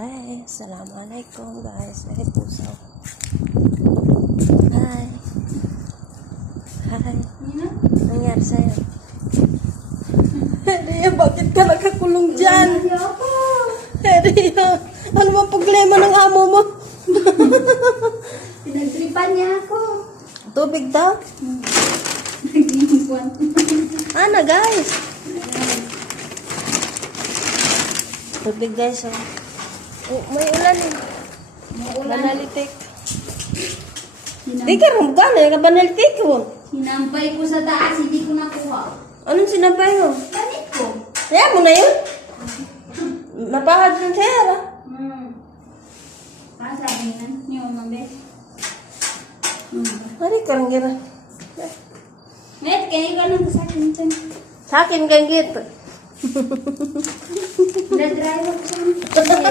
Hi, assalamualaikum guys. Ay, puso. Hi. Hi. Nangyari sa'yo? Ria, bakit ka nakakulong dyan? Ria, ano ba problema ng amo mo? Pinagtripan niya ako. Tubig daw? Nag-iwan. Ano guys? Tubig guys, oh. Oh, may ulan eh. Banalitik. Di ka rin gano'n, ka banalitik mo. Sinampay ko sa taas, hindi ko nakuha. Anong sinampay mo? Ganit ko. Kaya mo na yun? Napahad ng sera. Sabi na, niyo mambe. Hari ka rin gira. Net, kayo ka nang kasakin dyan. Sa akin kang gito. Nag-drive ako sa